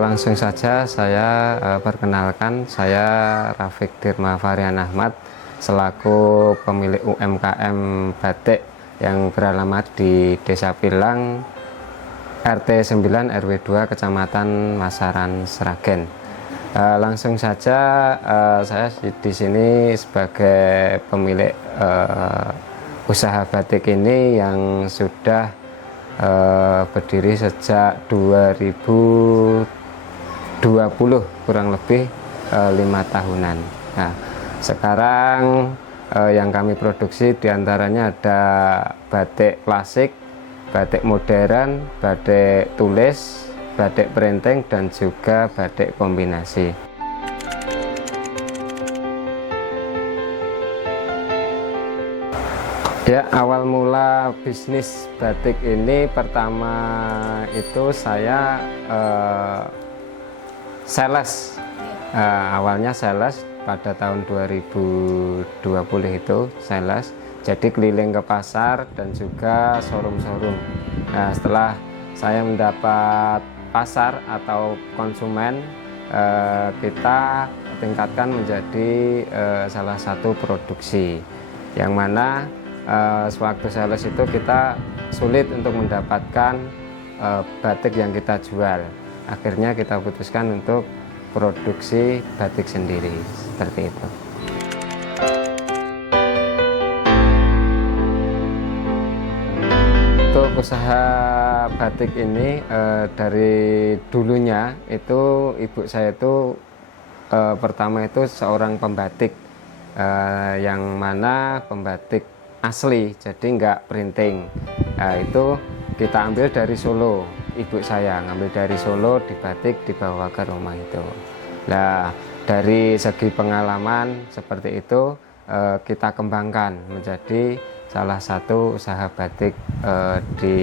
Langsung saja saya perkenalkan, saya Rafiq Dirma Varian Ahmad selaku pemilik UMKM batik yang beralamat di Desa Pilang, RT 9 RW 2 Kecamatan Masaran, Sragen. Langsung saja saya di sini sebagai pemilik usaha batik ini yang sudah berdiri sejak 2020, kurang lebih 5 tahunan. Nah, sekarang yang kami produksi diantaranya ada batik klasik, batik modern, batik tulis, batik printing, dan juga batik kombinasi. Ya, awal mula bisnis batik ini pertama itu saya sales. Awalnya sales pada tahun 2020 itu sales. Jadi keliling ke pasar dan juga showroom-showroom. Nah, setelah saya mendapat pasar atau konsumen, kita tingkatkan menjadi salah satu produksi, yang mana sewaktu sales itu kita sulit untuk mendapatkan batik yang kita jual. Akhirnya kita putuskan untuk produksi batik sendiri, seperti itu. Untuk usaha batik ini dari dulunya itu ibu saya itu pertama itu seorang pembatik, yang mana pembatik asli, jadi nggak printing. Nah, itu kita ambil dari Solo, ibu saya ngambil dari Solo, dibatik, dibawa ke rumah itu. Nah, dari segi pengalaman seperti itu kita kembangkan menjadi salah satu usaha batik di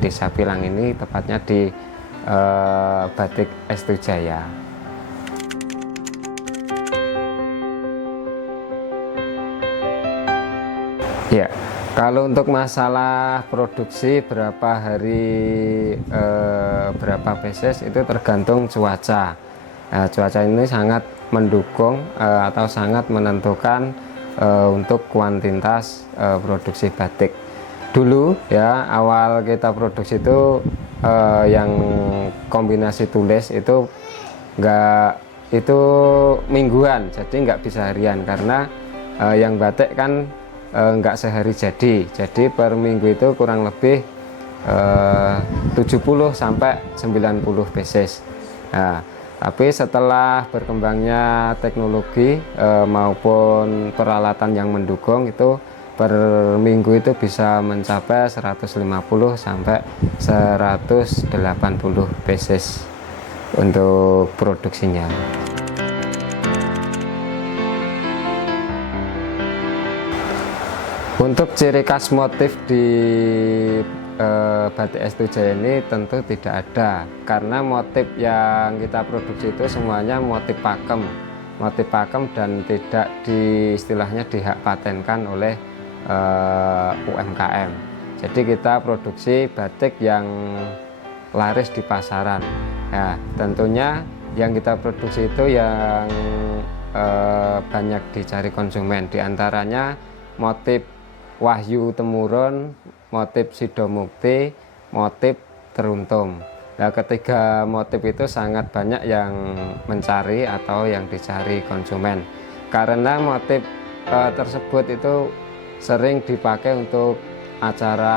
Desa Pilang ini, tepatnya di Batik Estujaya. Ya, kalau untuk masalah produksi berapa hari, berapa pieces itu tergantung cuaca. Nah, cuaca ini sangat mendukung atau sangat menentukan untuk kuantitas produksi batik. Dulu ya, awal kita produksi itu yang kombinasi tulis itu mingguan, jadi nggak bisa harian, karena yang batik kan nggak sehari jadi per minggu itu kurang lebih 70 sampai 90 pieces. Nah, tapi setelah berkembangnya teknologi maupun peralatan yang mendukung, itu per minggu itu bisa mencapai 150 sampai 180 pieces untuk produksinya. Untuk ciri khas motif di Batik Estujaya ini tentu tidak ada, karena motif yang kita produksi itu semuanya motif pakem dan tidak istilahnya dihak patenkan oleh UMKM. Jadi kita produksi batik yang laris di pasaran. Nah, tentunya yang kita produksi itu yang banyak dicari konsumen, diantaranya motif Wahyu Temurun, motif Sidomukti, motif Teruntum. Nah, ketiga motif itu sangat banyak yang mencari atau yang dicari konsumen, karena motif tersebut itu sering dipakai untuk acara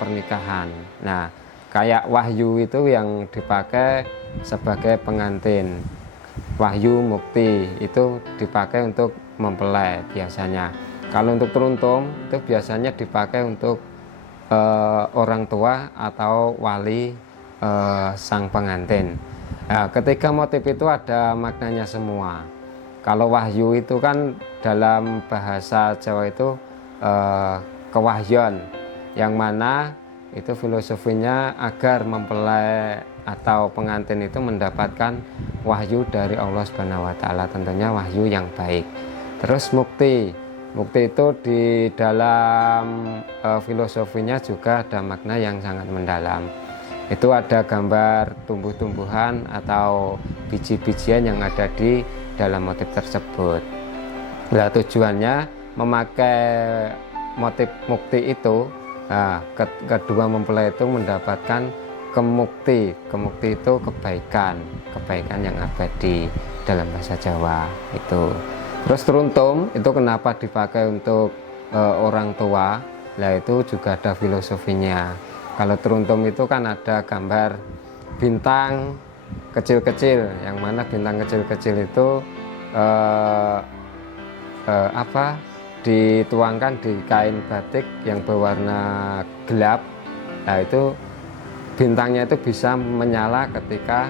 pernikahan. Nah, kayak Wahyu itu yang dipakai sebagai pengantin, Wahyu Mukti itu dipakai untuk mempelai biasanya. Kalau untuk teruntum itu biasanya dipakai untuk orang tua atau wali sang pengantin. Nah, ketiga motif itu ada maknanya semua. Kalau wahyu itu kan dalam bahasa Jawa itu kewahyuan, yang mana itu filosofinya agar mempelai atau pengantin itu mendapatkan wahyu dari Allah Subhanahu wa Ta'ala, tentunya wahyu yang baik. Terus mukti itu di dalam filosofinya juga ada makna yang sangat mendalam. Itu ada gambar tumbuh-tumbuhan atau biji-bijian yang ada di dalam motif tersebut. Nah, tujuannya memakai motif mukti itu, nah, kedua mempelai itu mendapatkan kemukti. Kemukti itu kebaikan yang abadi dalam bahasa Jawa itu. Terus teruntum itu kenapa dipakai untuk orang tua? Nah, itu juga ada filosofinya. Kalau teruntum itu kan ada gambar bintang kecil-kecil, yang mana bintang kecil-kecil itu dituangkan di kain batik yang berwarna gelap. Nah, itu bintangnya itu bisa menyala ketika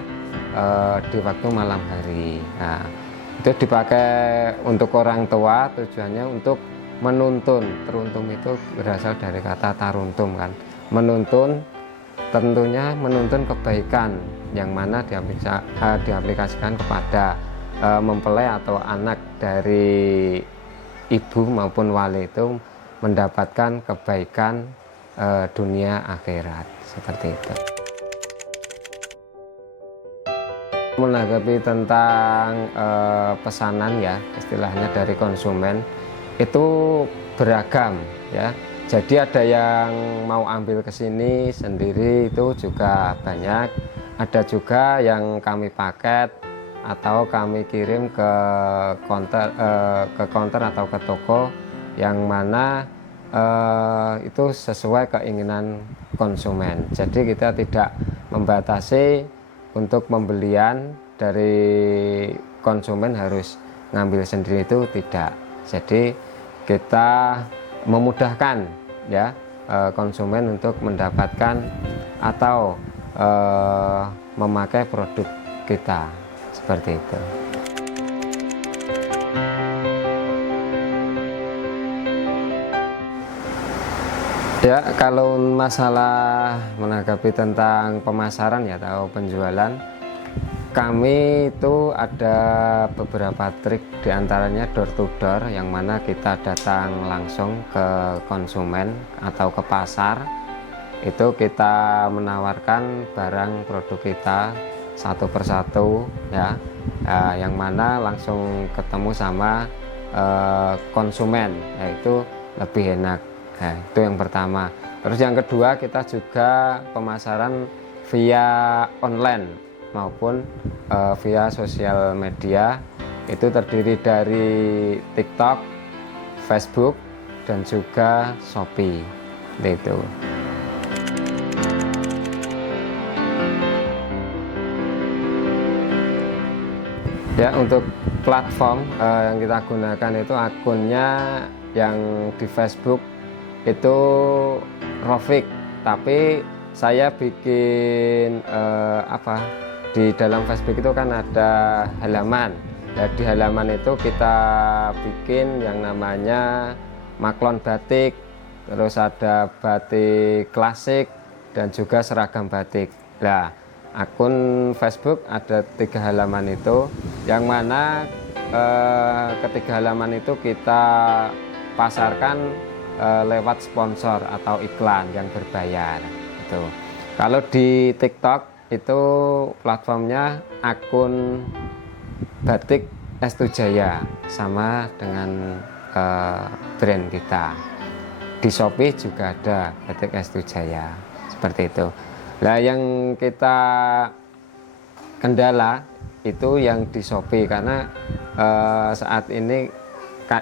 di waktu malam hari. Nah, itu dipakai untuk orang tua, tujuannya untuk menuntun. Teruntum itu berasal dari kata taruntum kan, menuntun, tentunya menuntun kebaikan yang mana diaplikasikan kepada mempelai atau anak dari ibu maupun wali itu mendapatkan kebaikan dunia akhirat, seperti itu. Menanggapi tentang pesanan ya, istilahnya dari konsumen itu beragam ya. Jadi ada yang mau ambil ke sini sendiri itu juga banyak. Ada juga yang kami paket atau kami kirim ke counter atau ke toko yang mana itu sesuai keinginan konsumen. Jadi kita tidak membatasi untuk pembelian dari konsumen harus ngambil sendiri, itu tidak. Jadi kita memudahkan ya konsumen untuk mendapatkan atau memakai produk kita, seperti itu. Ya, kalau masalah menanggapi tentang pemasaran ya atau penjualan, kami itu ada beberapa trik, diantaranya door to door, yang mana kita datang langsung ke konsumen atau ke pasar. Itu kita menawarkan barang produk kita satu persatu ya, yang mana langsung ketemu sama konsumen, yaitu lebih enak. Nah, itu yang pertama. Terus yang kedua, kita juga pemasaran via online maupun via sosial media. Itu terdiri dari TikTok, Facebook, dan juga Shopee. Itu. Ya, untuk platform yang kita gunakan itu akunnya yang di Facebook itu Rofik, tapi saya bikin di dalam Facebook itu kan ada halaman. Nah, di halaman itu kita bikin yang namanya maklon batik, terus ada batik klasik dan juga seragam batik. Nah, akun Facebook ada 3 halaman itu, yang mana ketiga halaman itu kita pasarkan lewat sponsor atau iklan yang berbayar. Itu. Kalau di TikTok itu platformnya akun batik Estu Jaya, sama dengan brand kita. Di Shopee juga ada batik Estu Jaya, seperti itu. Nah, yang kita kendala itu yang di Shopee, karena saat ini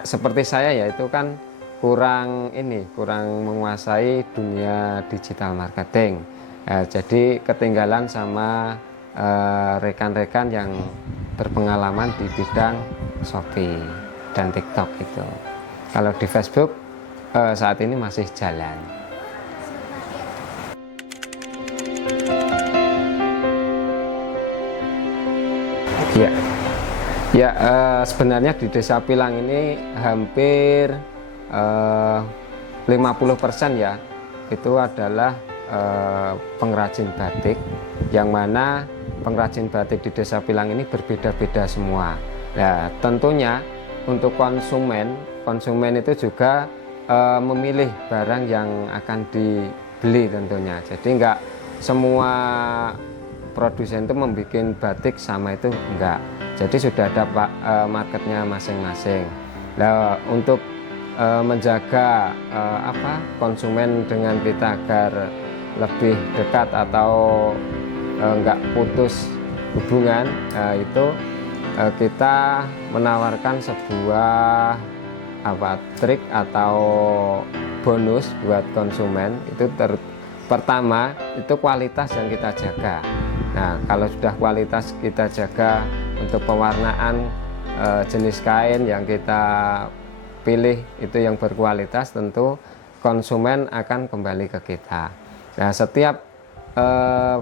seperti saya ya, itu kan kurang menguasai dunia digital marketing. Jadi ketinggalan sama rekan-rekan yang berpengalaman di bidang Shopee dan TikTok itu. Kalau di Facebook saat ini masih jalan. Ya, sebenarnya di Desa Pilang ini hampir 50% ya itu adalah pengrajin batik, yang mana pengrajin batik di Desa Pilang ini berbeda-beda semua. Nah, tentunya untuk konsumen itu juga memilih barang yang akan dibeli tentunya. Jadi semua produsen itu membuat batik sama itu enggak. Jadi sudah ada marketnya masing-masing. Nah, untuk menjaga konsumen dengan kita agar lebih dekat atau enggak putus hubungan, itu kita menawarkan sebuah trik atau bonus buat konsumen. Itu pertama itu kualitas yang kita jaga. Nah, kalau sudah kualitas kita jaga untuk pewarnaan jenis kain yang kita pilih itu yang berkualitas, tentu konsumen akan kembali ke kita. Nah, setiap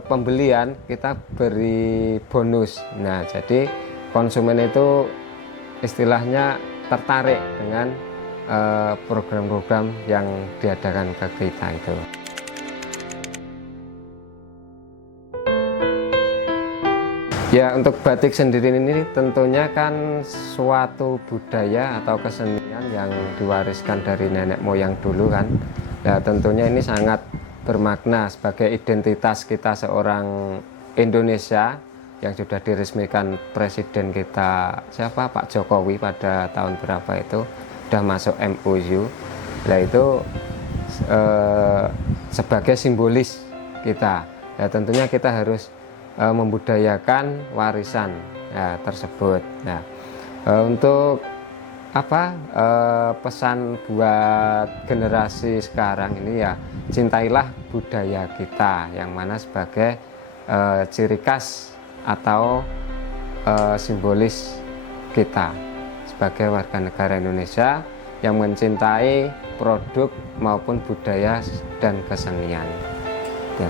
pembelian kita beri bonus. Nah, jadi konsumen itu istilahnya tertarik dengan program-program yang diadakan ke kita itu. Ya, untuk batik sendiri ini tentunya kan suatu budaya atau kesenian yang diwariskan dari nenek moyang dulu kan. Ya, tentunya ini sangat bermakna sebagai identitas kita seorang Indonesia yang sudah diresmikan Presiden kita Pak Jokowi pada tahun berapa itu sudah masuk MOU. Nah, itu sebagai simbolis kita. Ya, tentunya kita harus membudayakan warisan tersebut. Nah, untuk pesan buat generasi sekarang ini, ya cintailah budaya kita yang mana sebagai ciri khas atau simbolis kita sebagai warga negara Indonesia yang mencintai produk maupun budaya dan kesenian. Ya.